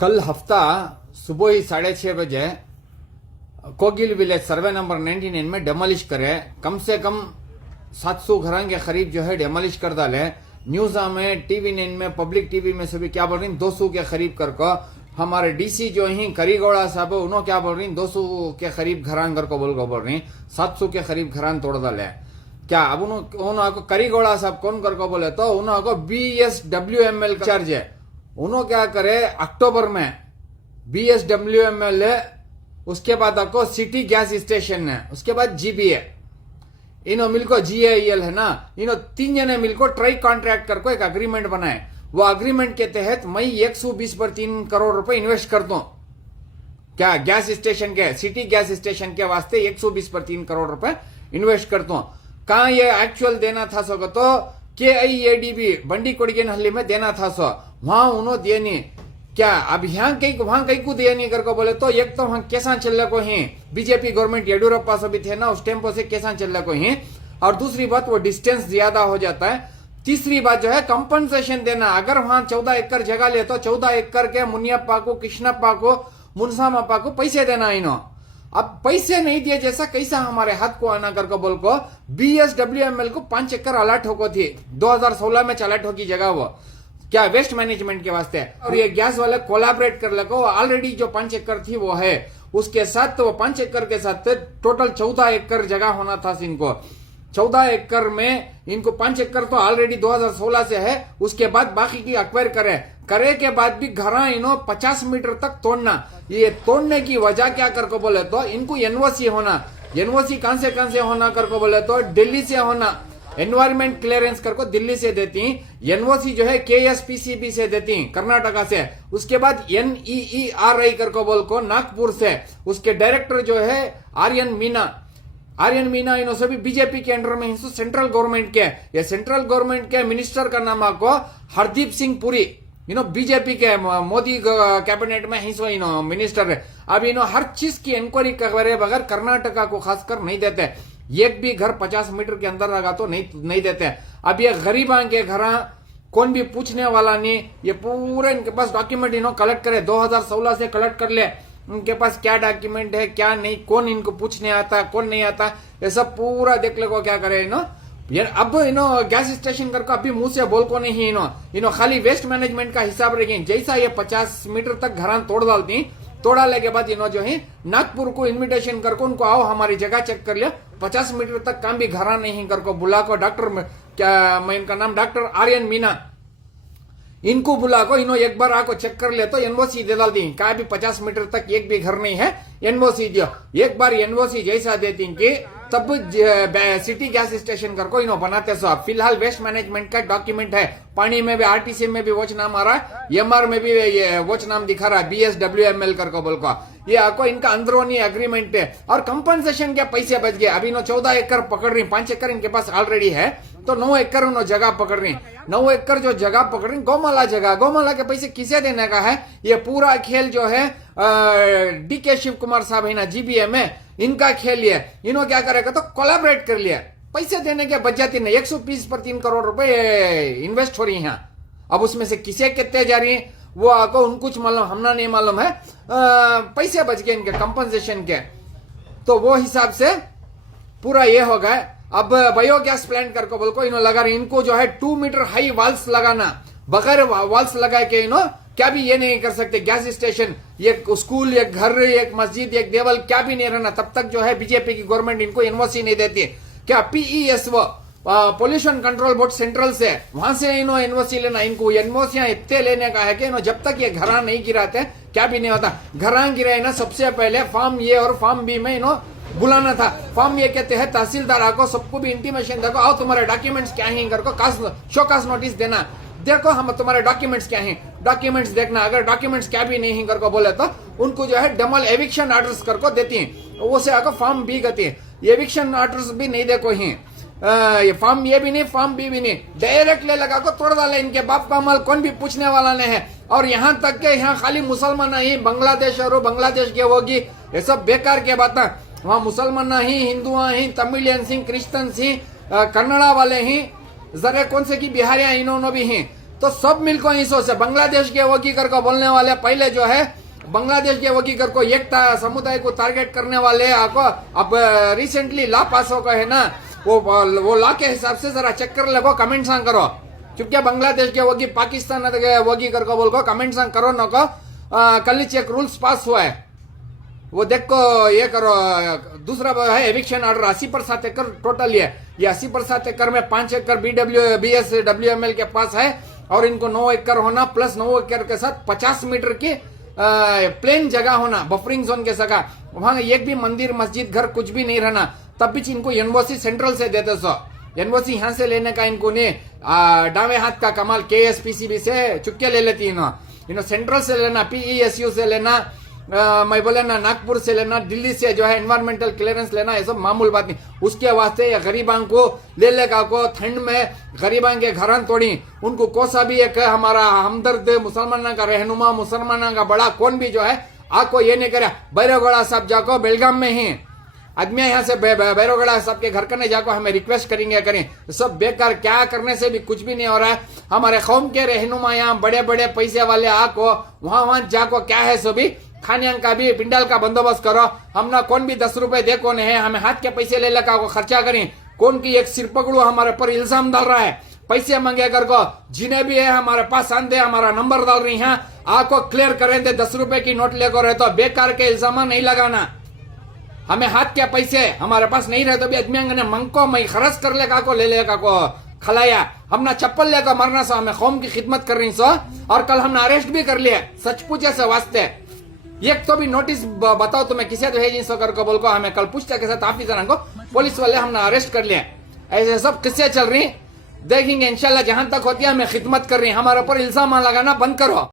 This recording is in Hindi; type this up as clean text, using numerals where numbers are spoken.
कल हफ्ता सुबह ही 6:30 बजे कोगिल विलेज सर्वे नंबर 99 में डेमोलिश करे। कम से कम 700 घर के करीब जो है डेमोलिश कर डाले। न्यूज में TV9 में पब्लिक टीवी में सभी क्या बोल रही 200 के करीब कर हमारे डीसी जो ही करीगौड़ा साहब उन्होंने क्या बोल रही 200 के करीब घरान कर को बोल रही 700 के करीब घरान तोड़ डाले। क्या अब उन्होंने करीगौड़ा साहब कौन कर को बोले तो उन्होंने BSWML का चार्ज है। उन्होंने क्या करे अक्टूबर में BSWML है, उसके बाद आपको सिटी गैस स्टेशन है, उसके बाद GBA इनो मिलको GAEL है ना, इनो 3 जने मिलको ट्राई कॉन्ट्रैक्ट करको एक अग्रीमेंट बनाए। वो अग्रीमेंट के तहत मैं 120 पर 3 करोड़ रुपए इन्वेस्ट करता हूं। क्या गैस स्टेशन के सिटी गैस स्टेशन के वास्ते 120 पर 3 करोड़ रुपए इन्वेस्ट करता हूं। कहा ये एक्चुअल देना था सो तो KIADB बंडी कोड़गेनहल्ली में देना था सो, वहां उन्होंने दिए नहीं। क्या अब यहाँ वहां कहीं को दिया नहीं करको बोले तो एक तो वहां कैसा चल को ही बीजेपी गवर्नमेंट येडियुरप्पा से भी थे ना उस टेम्पो से कैसा चल को ही, और दूसरी बात वो डिस्टेंस ज्यादा हो जाता है। तीसरी बात जो है कंपनसेशन देना। अगर वहां 14 एकड़ जगह ले तो 14 एकड़ के मुनियप्पा को, कृष्णप्पा को, मुनसामप्पा को पैसे देना इनो। अब पैसे नहीं दिए जैसा कैसा हमारे हाथ को आना करके बोल को BSWML को 5 एकड़ अलर्ट होको थी 2016 में अलर्ट होगी जगह वो क्या वेस्ट मैनेजमेंट के वास्ते, और ये गैस वाले कोलैबोरेट कर लगा। ऑलरेडी जो 5 एकड़ थी वो है उसके साथ, तो वो 5 एकड़ के साथ टोटल 14 एकड़ जगह होना था इनको। 14 एकड़ में इनको 5 एकड़ तो ऑलरेडी 2016 से है, उसके बाद बाकी की अक्वायर करे के बाद भी घर इनो 50 मीटर तक तोड़ना। ये तोड़ने की वजह क्या करको बोले तो इनको NOC होना। NOC कहां से होना करको बोले तो दिल्ली से होना। एनवायरमेंट क्लियरेंस करको दिल्ली से देती, NOC जो है KSPCB से देती कर्नाटका से, उसके बाद NEERI करको बोल को नागपुर से, उसके डायरेक्टर जो है आर्यन मीना इन सभी बीजेपी के अंडर में हिस्सों सेंट्रल गवर्नमेंट के। ये सेंट्रल गवर्नमेंट के मिनिस्टर का नाम आपको हरदीप सिंह पुरी, बीजेपी के मोदी कैबिनेट में हिस्सों इनो मिनिस्टर है। अब इनो हर चीज की इंक्वायरी करे बगैर कर्नाटका को खासकर नहीं देते। एक भी घर 50 मीटर के अंदर लगा तो नहीं देते। अब ये गरीबां के घर कौन भी पूछने वाला नहीं, ये पूरे इनके पास डॉक्यूमेंट इनो कलेक्ट करे 2016 से कलेक्ट कर ले। उनके पास क्या डॉक्यूमेंट है क्या नहीं, कौन इनको पूछने आता कौन नहीं आता, ये सब पूरा देख ले को क्या करे इनो। अब इनो गैस स्टेशन करके अभी मुंह से बोल को नहीं इनो खाली वेस्ट मैनेजमेंट का हिसाब रखेंगे। जैसा ये 50 मीटर तक घर तोड़ डालती, तोड़ाने के बाद इनो जो है नागपुर को इन्विटेशन करके उनको आओ हमारी जगह चेक कर लिया। 50 मीटर तक काम भी घरा नहीं करको बुला को डॉक्टर क्या मैं इनका नाम डॉक्टर आर्यन मीना, इनको बुला को इनो एक बार आको चेक कर ले तो NOC दे डाल दी। कहा भी 50 मीटर तक एक भी घर नहीं है, NOC दियो। एक बार NOC जैसा देती कि तब सिटी गैस स्टेशन करको इनो बनाते सो। फिलहाल वेस्ट मैनेजमेंट का डॉक्यूमेंट है, पानी में भी RTC में भी वोच नाम आ रहा है, MR में भी ये वोच नाम दिखा रहा है BSWML करको बोल को। ये आपको इनका अंदरूनी एग्रीमेंट है और कंपनसेशन के पैसे बच गए। अभी इनो 14 एकड़ पकड़ रही, 5 एकड़ इनके पास ऑलरेडी है तो 9 एकड़ उन्होंने जगह पकड़ रही। 9 एकड़ जो जगह पकड़ रही गौमाला के पैसे किसे देने का है। ये पूरा खेल जो है DK शिव कुमार साहब है ना GBA में, इनका खेल ये इन्हों क्या करेगा तो कोलैबोरेट कर लिया। पैसे देने के बच जाती नहीं, 120 पर 3 करोड़ रुपए इन्वेस्ट हो रही है। अब उसमें से किसे कितने जा रही है वो आपको उन कुछ मालूम, हमना नहीं मालूम है। पैसे बच गए इनके कंपनसेशन के, तो वो हिसाब से पूरा ये हो गया। अब बायोगैस प्लांट करके बोल को इन्हों लगा रही, इनको जो है 2 मीटर हाई वाल्स लगाना, बगैर वाल्स लगा के इन्हों क्या भी ये नहीं कर सकते। गैस स्टेशन, एक स्कूल, एक घर, एक मस्जिद, एक देवल क्या भी नहीं रहना तब तक जो है बीजेपी की गवर्नमेंट इनको NOC नहीं देती। क्या PESO pollution control board central से, वहां से इनो NOC लेना। इनको NOC इतने लेने का है कि इनो जब तक ये घरा नहीं गिराते क्या भी नहीं होता। घरा गिराए ना सबसे पहले फॉर्म A और फॉर्म B में इनो बुलाना था। फॉर्म A के तहत तहसीलदार को सबको भी इंटीमेशन देखो, आओ तुम्हारे डॉक्यूमेंट्स क्या है करको शोकास नोटिस देना, देखो हम तुम्हारे डॉक्यूमेंट्स क्या हैं, डॉक्यूमेंट्स देखना। अगर डॉक्यूमेंट्स क्या भी नहीं करको बोले तो उनको जो है डबल एविक्शन ऑर्डर्स करको देती हैं। वो से आकर फॉर्म B गति है, एविक्शन ऑर्डर्स भी नहीं देखो ही, ये फॉर्म A भी नहीं फॉर्म B भी नहीं, डायरेक्ट ले लगा को तोड़ डाले। इनके बाप का माल कौन भी पूछने वाला नहीं है। और यहाँ तक के यहाँ खाली मुसलमान ही, बांग्लादेश और बांग्लादेश के होगी, ये सब बेकार के बातें। वहाँ मुसलमान ही, हिंदू ही, तमिलियंस ही, क्रिश्चियंस ही, कन्नड़ा वाले ही, जरे कौन से की बिहारियां इन्होंने भी हैं। तो सब मिलकर हिस्सों से बांग्लादेश के वकीकर को बोलने वाले पहले जो है बांग्लादेश के वकीकर को एक समुदाय को टारगेट करने वाले आपको अब रिसेंटली ला पास हो है ना वो ला के हिसाब से जरा चेक कर ले कमेंट सांग करो चुपके बांग्लादेश के वकी पाकिस्तान के वकीकर को बोल को कमेंट सांग करो न को कल एक रूल्स पास हुआ है वो देखो ये करो दूसरा है एविक्शन ऑर्डर 80% एकड़ टोटल ये 80% एकड़ में 5 एकड़ BSWML के पास है और इनको 9 एकड़ होना प्लस 9 एकड़ के साथ 50 मीटर की प्लेन जगह होना बफरिंग जोन के सका वहां एक भी मंदिर मस्जिद घर कुछ भी नहीं रहना तब भी इनको एनओसी सेंट्रल से देते सो एनओसी यहाँ से लेने का इनको ने डावे हाथ का कमाल KSPCB से चुपके ले लेती इन्हों सेंट्रल से लेना PESU से लेना मैं बोले ना नागपुर से लेना दिल्ली से जो है एनवायरमेंटल क्लियरेंस लेना ये सब मामूल बात नहीं उसके वास्ते गरीबां को ले लेगा को ठंड में गरीबां के घर तोड़ी उनको कोसा भी एक हमारा हमदर्द मुसलमाना का रहनुमा मुसलमाना का बड़ा कौन भी जो है आपको ये नहीं करे बैरोगड़ा साहब जाको बेलगाम में ही आदमी यहाँ से बैरोगड़ा साहब के घर करने जाको हमें रिक्वेस्ट करें सब बेकार क्या करने से भी कुछ भी नहीं हो रहा है हमारे कौम के रहनुमा यहाँ बड़े बड़े पैसे वाले आको वहां जाको क्या है सो भी खाने का भी पिंडाल का बंदोबस्त करो हम ना कौन भी 10 रुपए दे कौन है हमें हाथ के पैसे ले लगा को खर्चा करें कौन की एक सिर पकड़ू हमारे पर इल्जाम डाल रहा है पैसे मांगे कर को जिन्हें भी है हमारे पास आंदे हमारा नंबर डाल रही है आपको क्लियर करें दे 10 रुपए की नोट लेकर रहे तो बेकार के इल्जाम नहीं लगाना हमें हाथ के पैसे हमारे पास नहीं रहे तो भी आदमी ने मंको मैं खर्च कर लेगा को ले लेगा को खलाया हमने चप्पल लेकर मरना सो हमें कौम की खिदमत कर रही सो और कल हमने अरेस्ट भी कर लिया सच पूछे से वास्ते एक तो भी नोटिस बताओ तुम्हें किसी तो है जिन सोकर को बोल को हमें कल पूछता के साथ आप ही जरा को पुलिस वाले हमने अरेस्ट कर लिया ऐसे सब किस्से चल रही देखेंगे इंशाल्लाह जहां तक होती है हमें खिदमत कर रही हमारे ऊपर इल्जाम लगाना बंद करो।